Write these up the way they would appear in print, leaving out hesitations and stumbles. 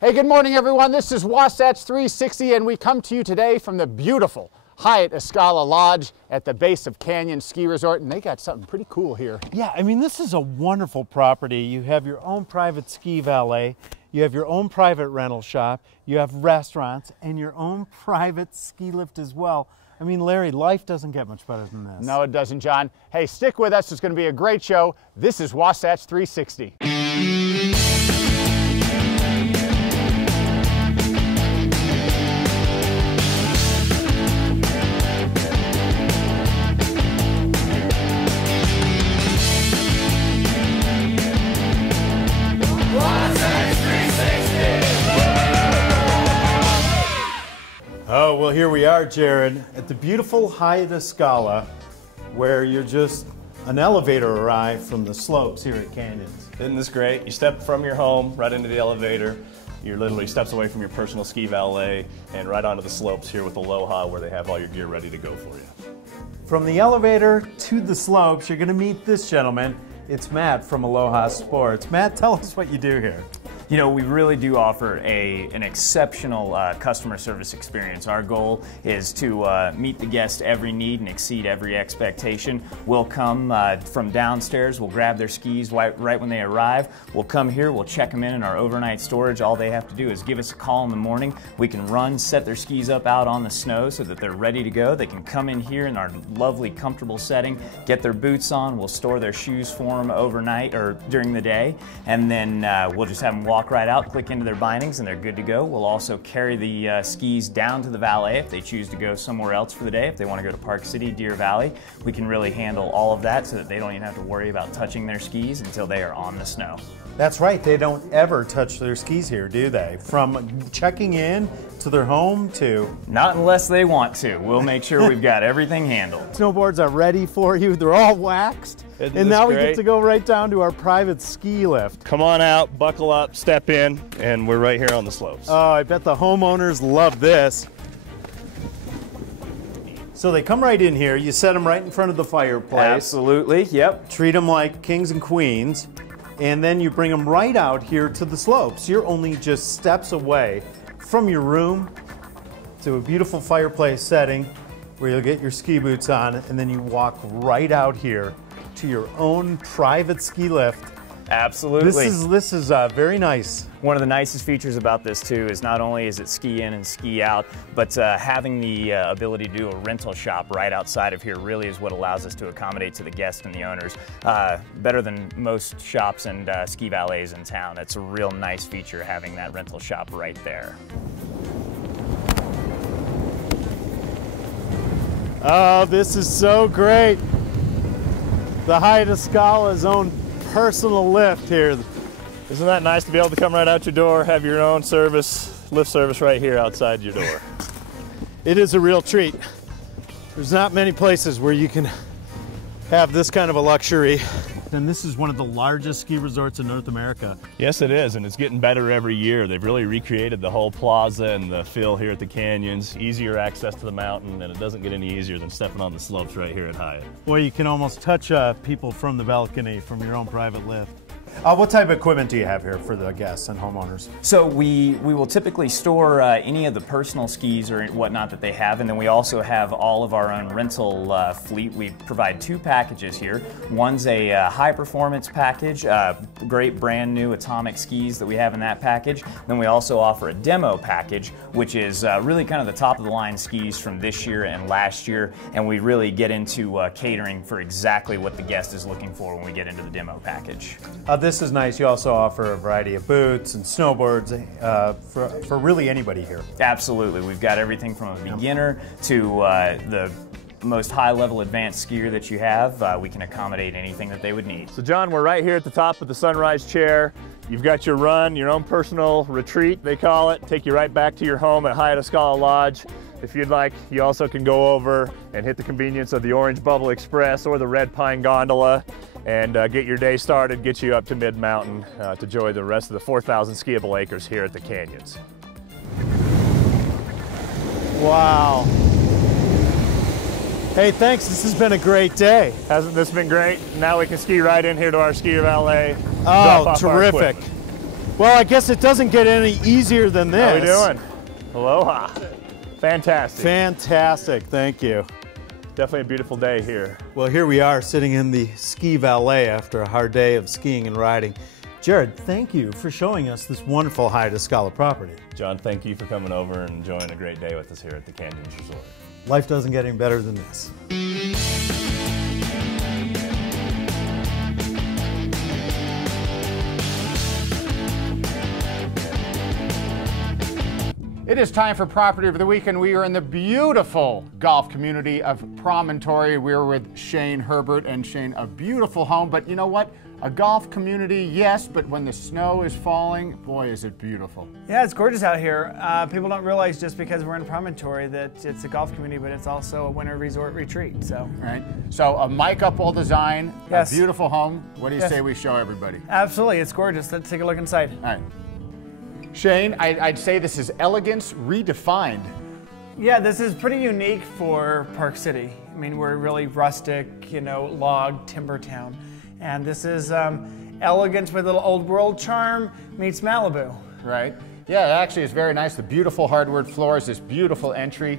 Hey, good morning everyone. This is Wasatch 360 and we come to you today from the beautiful Hyatt Discala Lodge at the base of Canyon Ski Resort, and they got something pretty cool here. Yeah, I mean, this is a wonderful property. You have your own private ski valet, you have your own private rental shop, you have restaurants, and your own private ski lift as well. I mean, Larry, life doesn't get much better than this. No, it doesn't, John. Hey, stick with us. It's going to be a great show. This is Wasatch 360. Oh, well, here we are, Jared, at the beautiful Hyatt Discala, where you're just an elevator arrive from the slopes here at Canyons. Isn't this great? You step from your home right into the elevator. You're literally steps away from your personal ski valet and right onto the slopes here with Aloha, where they have all your gear ready to go for you. From the elevator to the slopes, you're going to meet this gentleman. It's Matt from Aloha Sports. Matt, tell us what you do here. You know, we really do offer an exceptional customer service experience. Our goal is to meet the guest's every need and exceed every expectation. We'll come from downstairs, we'll grab their skis right when they arrive. We'll come here, we'll check them in our overnight storage. All they have to do is give us a call in the morning. We can run, set their skis up out on the snow so that they're ready to go. They can come in here in our lovely, comfortable setting, get their boots on. We'll store their shoes for them overnight or during the day, and then we'll just have them walk right out, click into their bindings, and they're good to go. We'll also carry the skis down to the valet if they choose to go somewhere else for the day. If they want to go to Park City, Deer Valley, we can really handle all of that so that they don't even have to worry about touching their skis until they are on the snow. That's right, they don't ever touch their skis here, do they? From checking in to their home to... Not unless they want to. We'll make sure we've got everything handled. Snowboards are ready for you. They're all waxed. And now we get to go right down to our private ski lift. Come on out, buckle up, step in, and we're right here on the slopes. Oh, I bet the homeowners love this. So they come right in here, you set them right in front of the fireplace. Absolutely, yep. Treat them like kings and queens, and then you bring them right out here to the slopes. You're only just steps away from your room to a beautiful fireplace setting where you'll get your ski boots on, and then you walk right out here to your own private ski lift. Absolutely. This is very nice. One of the nicest features about this too is not only is it ski in and ski out, but having the ability to do a rental shop right outside of here really is what allows us to accommodate to the guests and the owners. Better than most shops and ski valets in town. It's a real nice feature having that rental shop right there. Oh, this is so great. The Hyatt Discala's own personal lift here. Isn't that nice to be able to come right out your door, have your own lift service right here outside your door? It is a real treat. There's not many places where you can have this kind of a luxury. And this is one of the largest ski resorts in North America. Yes, it is, and it's getting better every year. They've really recreated the whole plaza and the feel here at the canyons. Easier access to the mountain, and it doesn't get any easier than stepping on the slopes right here at Hyatt. Well, you can almost touch people from the balcony from your own private lift. What type of equipment do you have here for the guests and homeowners? So we will typically store any of the personal skis or whatnot that they have, and then we also have all of our own rental fleet. We provide two packages here. One's a high performance package, great brand new atomic skis that we have in that package. Then we also offer a demo package, which is really kind of the top of the line skis from this year and last year, and we really get into catering for exactly what the guest is looking for when we get into the demo package. This is nice. You also offer a variety of boots and snowboards for really anybody here. Absolutely. We've got everything from a beginner to the most high-level advanced skier that you have. We can accommodate anything that they would need. So John, we're right here at the top of the sunrise chair. You've got your run, your own personal retreat, they call it. Take you right back to your home at Hyatt Discala Lodge. If you'd like, you also can go over and hit the convenience of the Orange Bubble Express or the Red Pine Gondola and get your day started, get you up to mid-mountain to enjoy the rest of the 4,000 skiable acres here at the canyons. Wow. Hey, thanks. This has been a great day. Hasn't this been great? Now we can ski right in here to our skier valet. Oh, terrific. Well, I guess it doesn't get any easier than this. How we doing? Aloha. Fantastic. Fantastic, thank you. Definitely a beautiful day here. Well, here we are sitting in the ski valet after a hard day of skiing and riding. Jared, thank you for showing us this wonderful Hyatt Discala property. John, thank you for coming over and enjoying a great day with us here at the Canyons Resort. Life doesn't get any better than this. It is time for Property of the Week, and we are in the beautiful golf community of Promontory. We're with Shane Herbert, and Shane, a beautiful home, but you know what? A golf community, yes, but when the snow is falling, boy, is it beautiful. Yeah, it's gorgeous out here. People don't realize just because we're in Promontory that it's a golf community, but it's also a winter resort retreat. So, right. So a Mike Upwell design, yes. A beautiful home. What do you Yes. say we show everybody? Absolutely, it's gorgeous. Let's take a look inside. All right. Shane, I'd say this is elegance redefined. Yeah, this is pretty unique for Park City. I mean, we're really rustic, log timber town. And this is elegance with a little old world charm meets Malibu. Right. Yeah, it actually is very nice. The beautiful hardwood floors, this beautiful entry.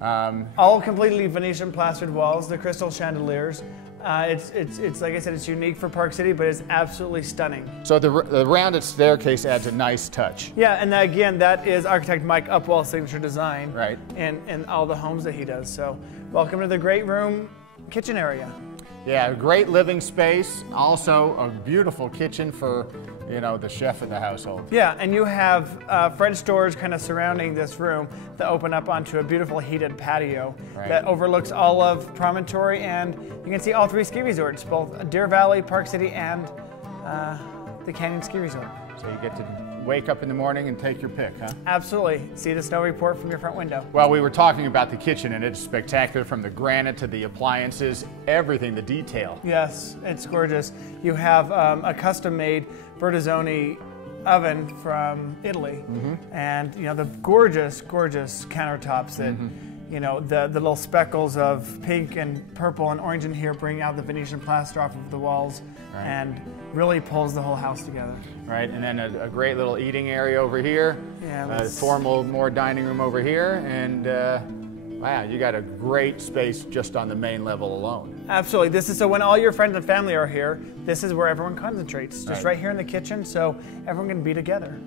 All completely Venetian plastered walls, the crystal chandeliers. It's like I said, it's unique for Park City, but it's absolutely stunning. So the rounded staircase adds a nice touch. Yeah, and again, that is architect Mike Upwell's signature design. Right. In all the homes that he does. So welcome to the great room kitchen area. Yeah, a great living space. Also a beautiful kitchen for, the chef of the household. Yeah, and you have French doors kind of surrounding this room that open up onto a beautiful heated patio that overlooks all of Promontory, and you can see all three ski resorts, both Deer Valley, Park City, and the Canyon Ski Resort. So you get to wake up in the morning and take your pick, huh? Absolutely. See the snow report from your front window. Well, we were talking about the kitchen, and it's spectacular, from the granite to the appliances, everything, the detail. Yes, it's gorgeous. You have a custom-made Bertazzoni oven from Italy, and the gorgeous countertops that the little speckles of pink and purple and orange in here bring out the Venetian plaster off of the walls, and really pulls the whole house together. Right, and then a great little eating area over here. Yeah, a formal, more dining room over here, and wow, you got a great space just on the main level alone. Absolutely. This is so when all your friends and family are here, this is where everyone concentrates. Just right here in the kitchen, so everyone can be together.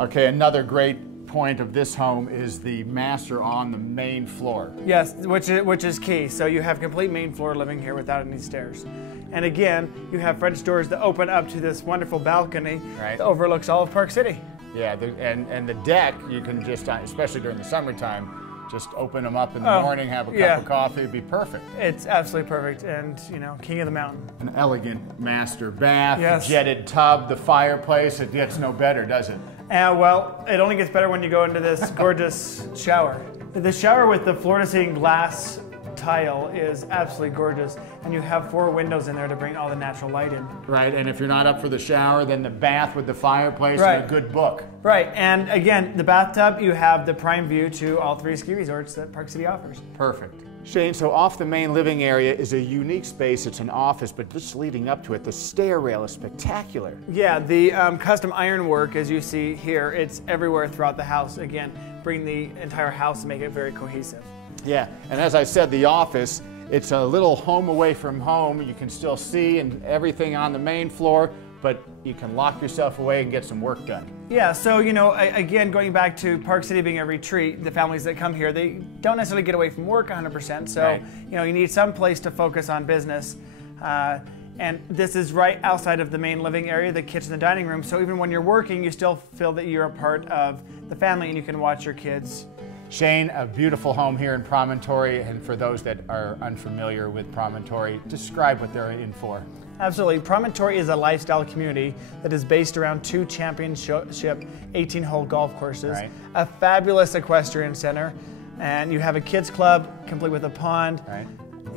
Okay, another great point of this home is the master on the main floor. Yes, which is key. So you have complete main floor living here without any stairs. And again, you have French doors that open up to this wonderful balcony that overlooks all of Park City. Yeah, and the deck, you can just, especially during the summertime, just open them up in the morning, have a cup of coffee, it'd be perfect. It's absolutely perfect, and king of the mountain. An elegant master bath, Yes. jetted tub, the fireplace, it gets no better, does it? Well, it only gets better when you go into this gorgeous shower. The shower with the floor-to-ceiling glass tile is absolutely gorgeous, and you have 4 windows in there to bring all the natural light in. Right, and if you're not up for the shower, then the bath with the fireplace and a good book. Right, and again, the bathtub, you have the prime view to all 3 ski resorts that Park City offers. Perfect. Shane, so off the main living area is a unique space. It's an office, but just leading up to it, the stair rail is spectacular. Yeah, the custom ironwork, as you see here, it's everywhere throughout the house. Again, bring the entire house and make it very cohesive. Yeah, and as I said, the office, it's a little home away from home. You can still see and everything on the main floor, but you can lock yourself away and get some work done. Yeah, so again, going back to Park City being a retreat, the families that come here, they don't necessarily get away from work 100%. So you need some place to focus on business. And this is right outside of the main living area, the kitchen, the dining room. So even when you're working, you still feel that you're a part of the family and you can watch your kids. Shane, a beautiful home here in Promontory, and for those that are unfamiliar with Promontory, describe what they're in for. Absolutely. Promontory is a lifestyle community that is based around 2 championship 18-hole golf courses, a fabulous equestrian center, and you have a kids club complete with a pond.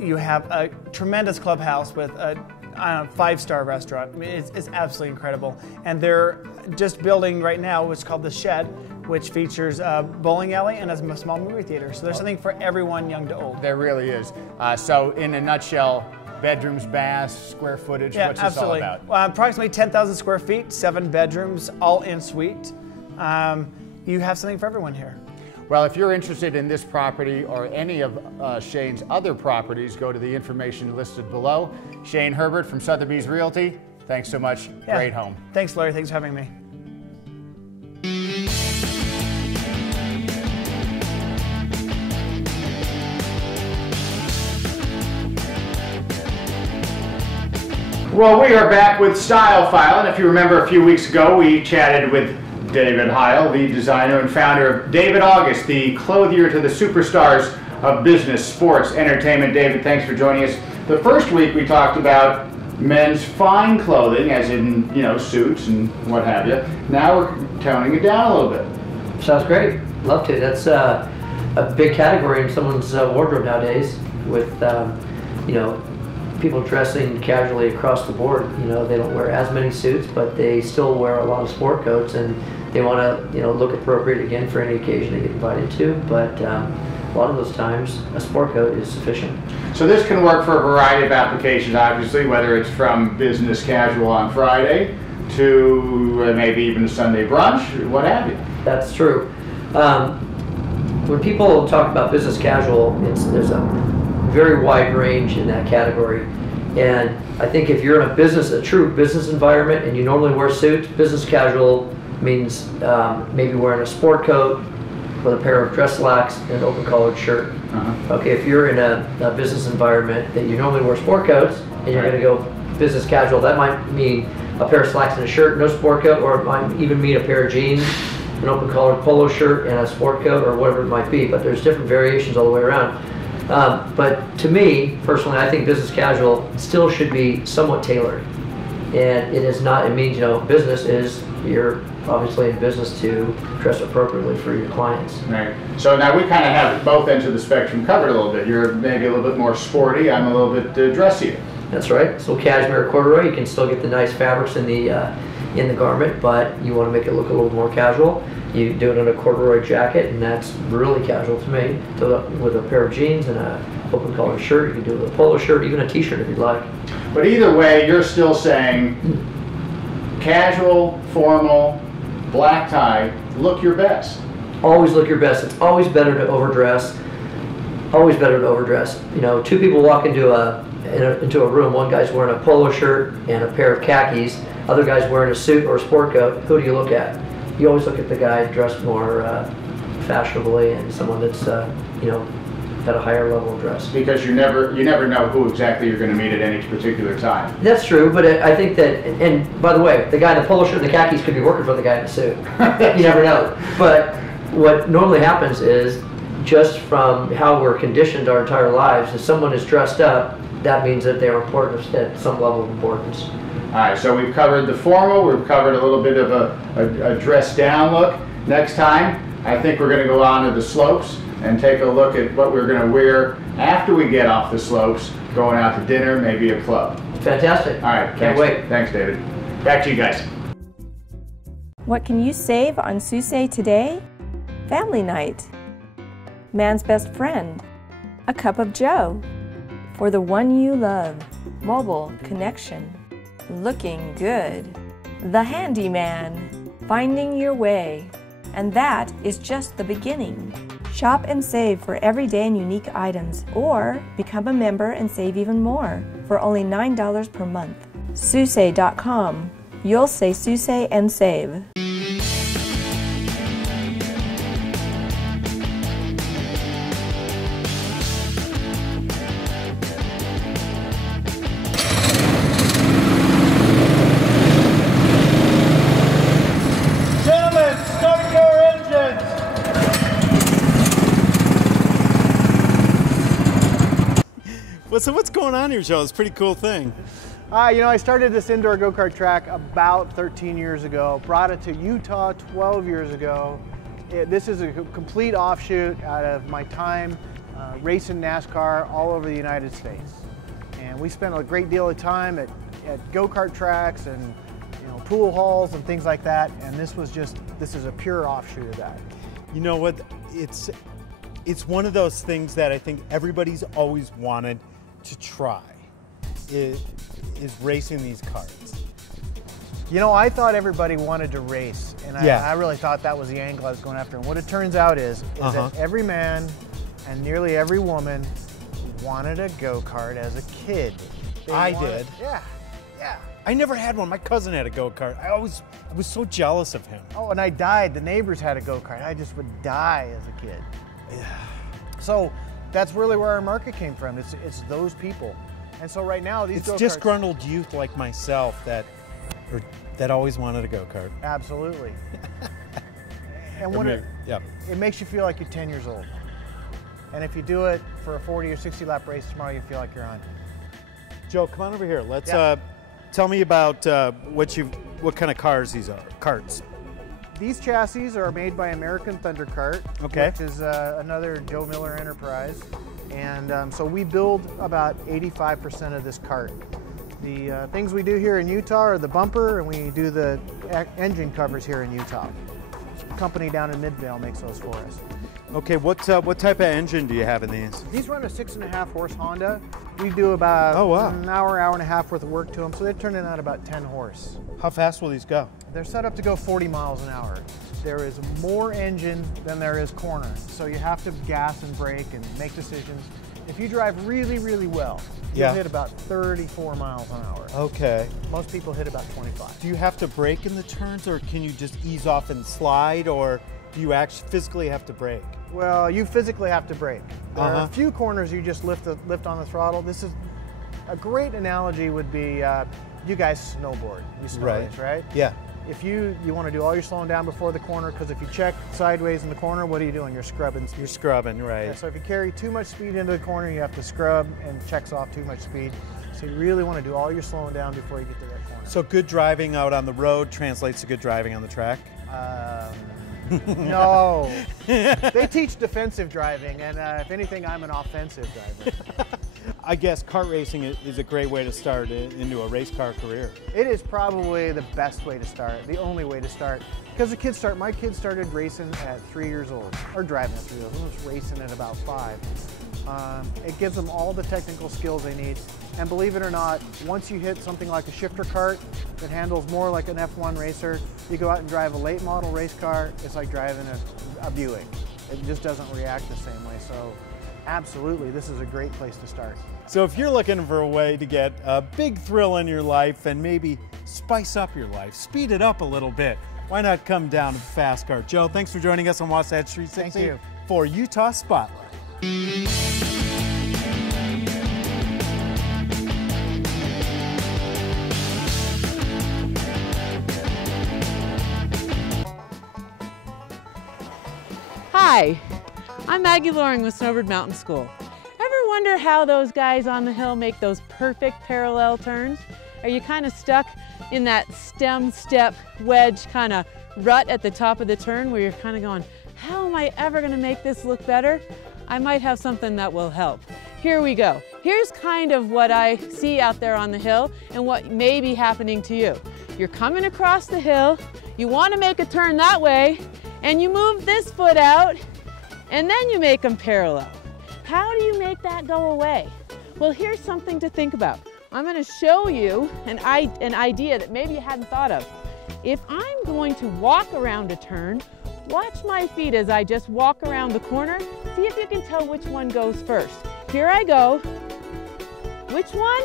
You have a tremendous clubhouse with a 5-star restaurant. I mean, it's absolutely incredible. And they're just building right now what's called the Shed, which features a bowling alley and a small movie theater. So there's something for everyone, young to old. There really is. So in a nutshell, bedrooms, baths, square footage? Yeah, What's this absolutely. all about? Well, approximately 10,000 square feet, 7 bedrooms, all en suite. You have something for everyone here. Well, if you're interested in this property or any of Shane's other properties, go to the information listed below. Shane Herbert from Sotheby's Realty, thanks so much. Yeah. Great home. Thanks, Larry. Thanks for having me. Well, we are back with Style File, and if you remember a few weeks ago, we chatted with David Heil, the designer and founder of David August, the clothier to the superstars of business, sports, entertainment. David, thanks for joining us. The first week we talked about men's fine clothing, as in, you know, suits and what have you. Now we're toning it down a little bit. Sounds great. Love to. That's a big category in someone's wardrobe nowadays with, you know, people dressing casually across the board. You know, they don't wear as many suits, but they still wear a lot of sport coats, and they want to, you know, look appropriate again for any occasion they get invited to. But a lot of those times, a sport coat is sufficient. So this can work for a variety of applications, obviously, whether it's from business casual on Friday to maybe even a Sunday brunch, what have you. That's true. When people talk about business casual, there's a very wide range in that category. And I think if you're in a true business environment and you normally wear suits, business casual means maybe wearing a sport coat with a pair of dress slacks and an open collared shirt. Okay, if you're in a business environment that you normally wear sport coats and you're going to go business casual, that might mean a pair of slacks and a shirt, no sport coat, or it might even mean a pair of jeans, an open collared polo shirt and a sport coat, or whatever it might be. But there's different variations all the way around. But to me, personally, I think business casual still should be somewhat tailored. And it is not, it means, you know, business is, you're obviously in business to dress appropriately for your clients. Right. So now we kind of have both ends of the spectrum covered a little bit. You're maybe a little bit more sporty, I'm a little bit dressier. That's right. So cashmere corduroy, you can still get the nice fabrics in the garment, but you want to make it look a little more casual. You do it in a corduroy jacket, and that's really casual to me. With a pair of jeans and a open collar shirt, you can do it with a polo shirt, even a t-shirt if you'd like. But either way, you're still saying casual, formal, black tie, look your best. Always look your best. It's always better to overdress. Always better to overdress. You know, two people walk into a room, one guy's wearing a polo shirt and a pair of khakis, other guy's wearing a suit or a sport coat. Who do you look at? You always look at the guy dressed more fashionably and someone that's, you know, at a higher level of dress. Because you never know who exactly you're going to meet at any particular time. That's true, but I think that, and by the way, the guy in the polo shirt and the khakis could be working for the guy in the suit. You never know. But what normally happens is, just from how we're conditioned our entire lives, if someone is dressed up, that means that they're important at some level of importance. All right, so we've covered the formal, we've covered a little bit of a dressed down look. Next time, I think we're going to go on to the slopes and take a look at what we're going to wear after we get off the slopes, going out to dinner, maybe a club. Fantastic. All right, Can't wait. Thanks, David. Back to you guys. What can you save on Susay today? Family night. Man's best friend. A cup of joe. For the one you love. Mobile connection. Looking good. The handyman. Finding your way. And that is just the beginning. Shop and save for everyday and unique items, or become a member and save even more for only $9 per month. Susay.com. You'll say Susay and save. Gentlemen, start your engines! So what's going on here, Joe? It's a pretty cool thing. You know, I started this indoor go-kart track about 13 years ago, brought it to Utah 12 years ago. This is a complete offshoot out of my time racing NASCAR all over the United States. And we spent a great deal of time at go-kart tracks and, you know, pool halls and things like that. And this is a pure offshoot of that. You know what? It's one of those things that I think everybody's always wanted to try. is racing these karts? You know, I thought everybody wanted to race, and Yeah. I really thought that was the angle I was going after. And what it turns out is that every man and nearly every woman wanted a go-kart as a kid. I did. Yeah, yeah. I never had one. My cousin had a go-kart. I was so jealous of him. Oh, and I died. The neighbors had a go-kart. I just would die as a kid. Yeah. So that's really where our market came from. It's those people. And so right now, these go-karts... It's disgruntled youth like myself that always wanted a go-kart. Absolutely. And it makes you feel like you're 10 years old. And if you do it for a 40 or 60 lap race tomorrow, you feel like you're on. Joe, come on over here. Let's tell me about what kind of cars these are. Karts. These chassis are made by American Thunder Kart, which is another Joe Miller enterprise. And so we build about 85% of this kart. The things we do here in Utah are the bumper, and we do the engine covers here in Utah. A company down in Midvale makes those for us. Okay, what type of engine do you have in these? These run a 6.5 horse Honda. We do about an hour and a half worth of work to them, so they're turning out about 10 horse. How fast will these go? They're set up to go 40 miles an hour. There is more engine than there is corner, so you have to gas and brake and make decisions. If you drive really, really well, you'll hit about 34 miles an hour. Okay. Most people hit about 25. Do you have to brake in the turns, or can you just ease off and slide, or do you actually physically have to brake? Well, you physically have to brake. There are a few corners you just lift on the throttle. This is a great analogy would be you guys snowboard. You snow race, right? Yeah. If you want to do all your slowing down before the corner, because if you check sideways in the corner, what are you doing? You're scrubbing. You're scrubbing, right. Yeah, so if you carry too much speed into the corner, you have to scrub and checks off too much speed. So you really want to do all your slowing down before you get to that corner. So good driving out on the road translates to good driving on the track? No. They teach defensive driving, and if anything, I'm an offensive driver. I guess kart racing is a great way to start into a race car career. It is probably the best way to start, the only way to start. Because my kids started racing at 3 years old, or driving at 3 years old. I was racing at about 5. It gives them all the technical skills they need. And believe it or not, once you hit something like a shifter kart that handles more like an F1 racer, you go out and drive a late model race car, it's like driving a Buick. It just doesn't react the same way. So absolutely, this is a great place to start. So if you're looking for a way to get a big thrill in your life and maybe spice up your life, speed it up a little bit, why not come down to Fast Kart? Joe, thanks for joining us on Wasatch 360 Thank you. For Utah Spotlight. Hi, I'm Maggie Loring with Snowbird Mountain School. Ever wonder how those guys on the hill make those perfect parallel turns? Are you kind of stuck in that stem, step, wedge kind of rut at the top of the turn where you're kind of going, how am I ever going to make this look better? I might have something that will help. Here we go. Here's kind of what I see out there on the hill and what may be happening to you. You're coming across the hill, you want to make a turn that way, and you move this foot out, and then you make them parallel. How do you make that go away? Well, here's something to think about. I'm going to show you an idea that maybe you hadn't thought of. If I'm going to walk around a turn, watch my feet as I just walk around the corner. See if you can tell which one goes first. Here I go. Which one?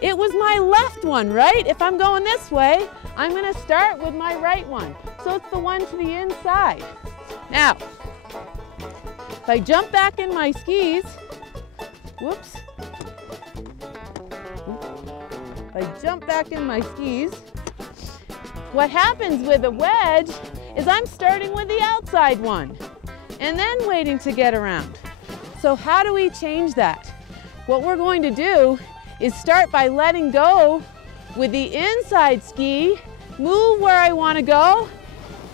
It was my left one, right? If I'm going this way, I'm going to start with my right one. So it's the one to the inside. Now, if I jump back in my skis, whoops. If I jump back in my skis, what happens with a wedge is I'm starting with the outside one and then waiting to get around. So how do we change that? What we're going to do is start by letting go with the inside ski, move where I want to go,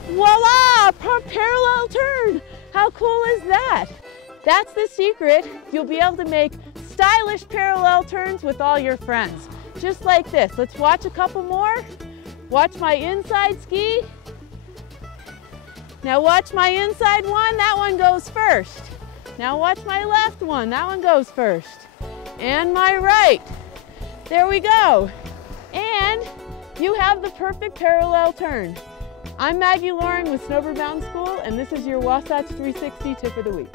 voila, parallel turn. How cool is that? That's the secret. You'll be able to make stylish parallel turns with all your friends. Just like this. Let's watch a couple more. Watch my inside ski. Now watch my inside one, that one goes first. Now watch my left one, that one goes first. And my right. There we go. And you have the perfect parallel turn. I'm Maggie Loring with Snowbird Mountain School, and this is your Wasatch 360 Tip of the Week.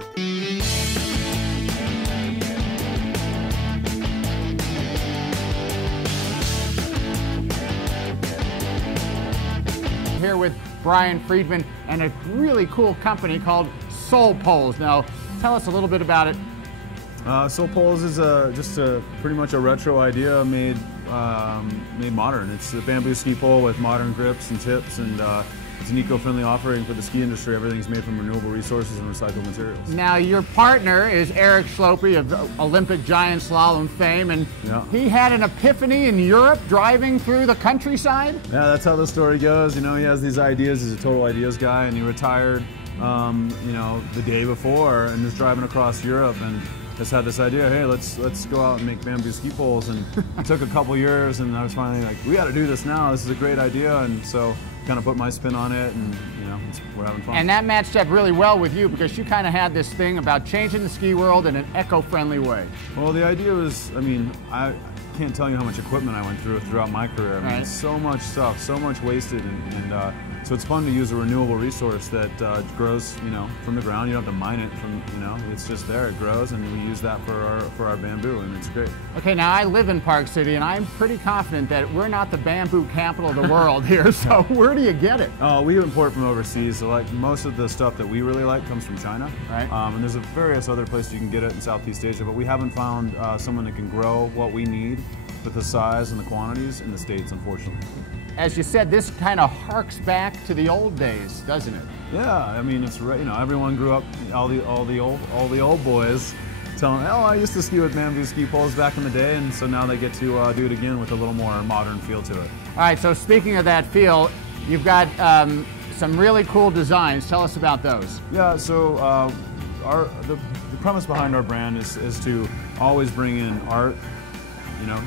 Here with Brian Friedman and a really cool company called Soul Poles. Now, tell us a little bit about it. Soul Poles is just pretty much a retro idea made modern. It's a bamboo ski pole with modern grips and tips, and it's an eco-friendly offering for the ski industry. Everything's made from renewable resources and recycled materials. Now, your partner is Eric Schlopy of Olympic giant slalom fame, and he had an epiphany in Europe driving through the countryside? Yeah, that's how the story goes. You know, he has these ideas. He's a total ideas guy, and he retired, you know, the day before, and was driving across Europe, and just had this idea, hey, let's go out and make bamboo ski poles. And it took a couple years, and I was finally like, we got to do this now. This is a great idea. And so kind of put my spin on it, and you know, we're having fun. And that matched up really well with you, because you kind of had this thing about changing the ski world in an eco-friendly way. Well, the idea was, I mean, I can't tell you how much equipment I went through throughout my career. I mean, so much stuff, so much wasted, and so it's fun to use a renewable resource that grows, you know, from the ground. You don't have to mine it from, you know, it's just there, it grows, and we use that for our bamboo, and it's great. Okay, now I live in Park City, and I'm pretty confident that we're not the bamboo capital of the world here, so where do you get it? We import from overseas, so like most of the stuff that we really like comes from China. Right. And there's various other places you can get it in Southeast Asia, but we haven't found someone that can grow what we need with the size and the quantities in the States, unfortunately. As you said, this kind of harks back to the old days, doesn't it? Yeah, I mean, it's right. You know, everyone grew up, all the old boys, telling, oh, I used to ski with bamboo ski poles back in the day, and so now they get to do it again with a little more modern feel to it. All right. So speaking of that feel, you've got some really cool designs. Tell us about those. Yeah. So the premise behind our brand is to always bring in art. You know,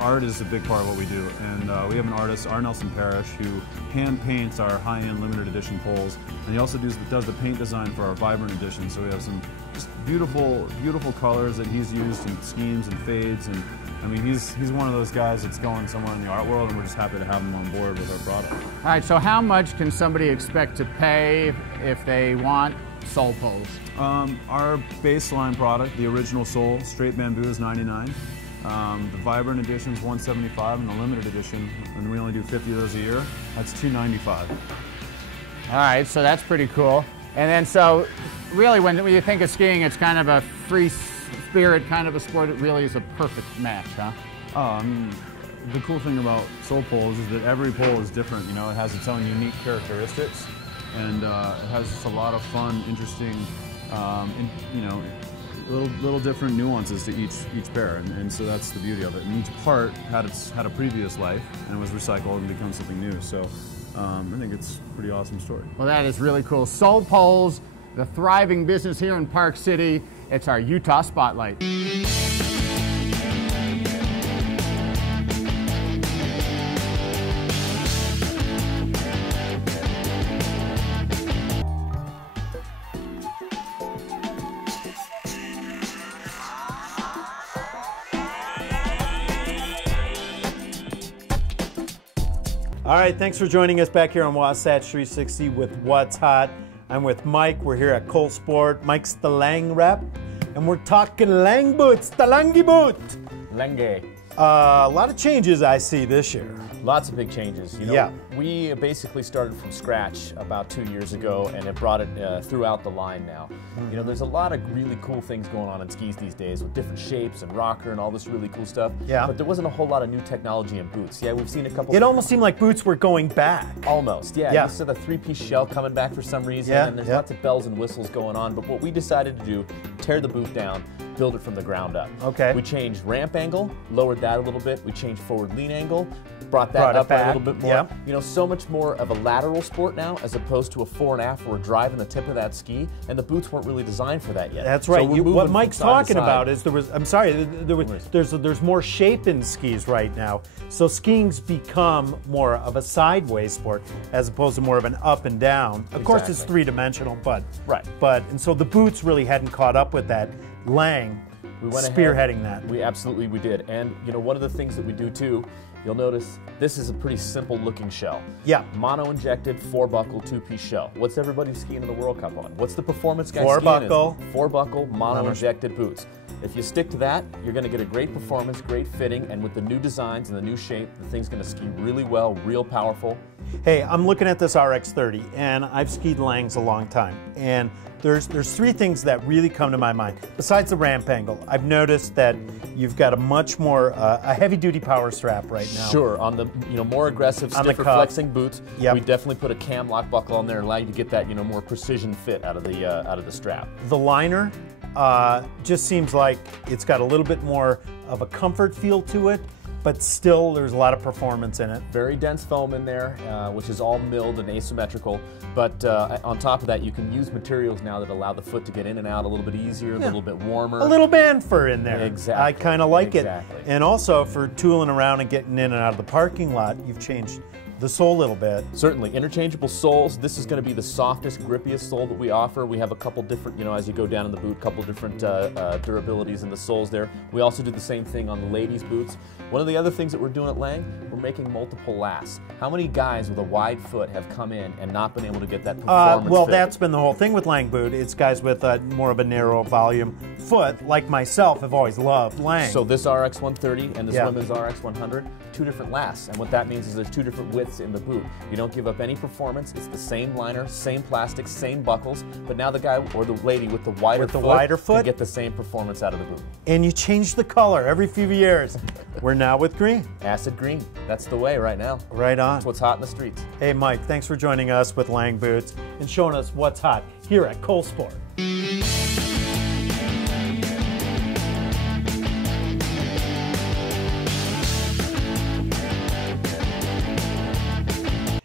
art is a big part of what we do, and we have an artist, R. Nelson Parrish, who hand paints our high-end limited edition poles, and he also does the paint design for our vibrant edition. So we have some just beautiful colors that he's used in schemes and fades, and I mean, he's one of those guys that's going somewhere in the art world, and we're just happy to have him on board with our product. All right. So how much can somebody expect to pay if they want Soul Poles? Our baseline product, the original Soul straight bamboo, is $99. The Vibrant Edition is $175, and the Limited Edition, and we only do 50 of those a year, that's $295. All right, so that's pretty cool. And then, so really, when you think of skiing, it's kind of a free spirit kind of a sport. It really is a perfect match, huh? I mean, the cool thing about Soul Poles is that every pole is different. You know, it has its own unique characteristics, and it has just a lot of fun, interesting, you know, little different nuances to each pair, and so that's the beauty of it. And each part had a previous life and was recycled and become something new. So I think it's a pretty awesome story. Well, that is really cool. Soul Poles, the thriving business here in Park City. It's our Utah Spotlight. All right, thanks for joining us back here on Wasatch 360 with What's Hot. I'm with Mike. We're here at Cole Sport. Mike's the Lang rep, and we're talking Lang boots, the Langy boot. Lange. A lot of changes I see this year. Lots of big changes. You know, we basically started from scratch about 2 years ago, and it brought it throughout the line now. You know, there's a lot of really cool things going on in skis these days with different shapes and rocker and all this really cool stuff. Yeah. But there wasn't a whole lot of new technology in boots. Yeah, we've seen a couple. It almost seemed like boots were going back. Almost, yeah. You saw the three-piece shell coming back for some reason, and there's lots of bells and whistles going on. But what we decided to do, tear the boot down, build it from the ground up. Okay. We changed ramp angle, lowered that a little bit. We changed forward lean angle, brought that up a little bit more. Yep. You know, so much more of a lateral sport now as opposed to a fore and aft where we're driving the tip of that ski, and the boots weren't really designed for that yet. That's right. So what Mike's talking about is there's more shape in skis right now. So skiing's become more of a sideways sport as opposed to more of an up and down. Of course, it's three-dimensional, but and so the boots really hadn't caught up with that. Lang We went spearheading ahead, that. We absolutely did. And you know, one of the things that we do too, you'll notice this is a pretty simple looking shell. Yeah. Mono-injected, 4-buckle, 2-piece shell. What's everybody skiing in the World Cup on? What's the performance guy skiing in? 4-buckle, mono-injected boots. If you stick to that, you're going to get a great performance, great fitting, and with the new designs and the new shape, the thing's going to ski really well, real powerful. Hey, I'm looking at this RX-30, and I've skied Langs a long time, and there's three things that really come to my mind. Besides the ramp angle, I've noticed that you've got a much more a heavy-duty power strap right now. Sure, on the more aggressive, stiffer flexing boots, we definitely put a cam lock buckle on there and allow you to get that more precision fit out of the strap. The liner just seems like it's got a little bit more of a comfort feel to it, but still there's a lot of performance in it. Very dense foam in there, which is all milled and asymmetrical, but on top of that you can use materials now that allow the foot to get in and out a little bit easier, a little bit warmer. A little band fur in there. Exactly. I kind of like it. And also for tooling around and getting in and out of the parking lot, you've changed the sole a little bit. Certainly, interchangeable soles. This is going to be the softest, grippiest sole that we offer. We have a couple different, as you go down in the boot, a couple different durabilities in the soles there. We also do the same thing on the ladies' boots. One of the other things that we're doing at Lang, we're making multiple lasts. How many guys with a wide foot have come in and not been able to get that performance well, fit? that's been the whole thing with Lang boot. It's guys with more of a narrow volume foot, like myself, have always loved Lang. So this RX 130 and this women's RX 100, two different lasts. And what that means is there's two different widths in the boot. You don't give up any performance. It's the same liner, same plastic, same buckles, but now the guy or the lady with the wider foot can get the same performance out of the boot. And you change the color every few years. We're now with green. Acid green. That's the way right now. Right on. That's what's hot in the streets. Hey Mike, thanks for joining us with Lang Boots and showing us what's hot here at Cole Sport.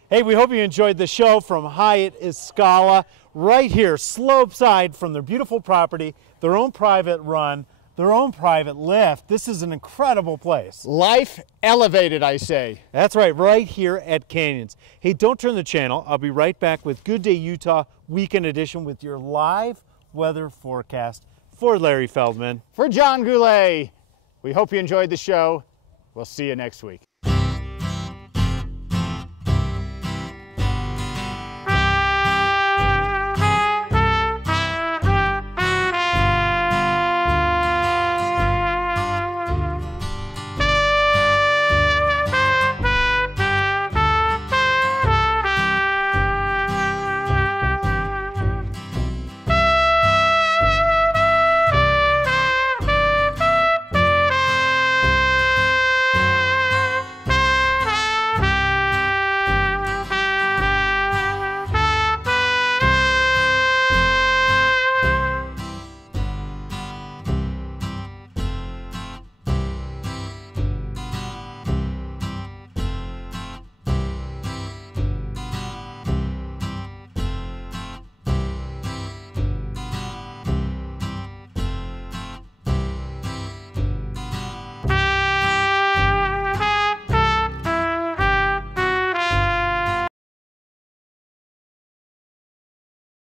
Hey, we hope you enjoyed the show from Hyatt Discala, right here, slopeside from their beautiful property, their own private run, their own private lift. This is an incredible place. Life elevated, I say. That's right here at Canyons. Hey, don't turn the channel. I'll be right back with Good Day Utah Weekend Edition with your live weather forecast. For Larry Feldman. For John Goulet. We hope you enjoyed the show. We'll see you next week.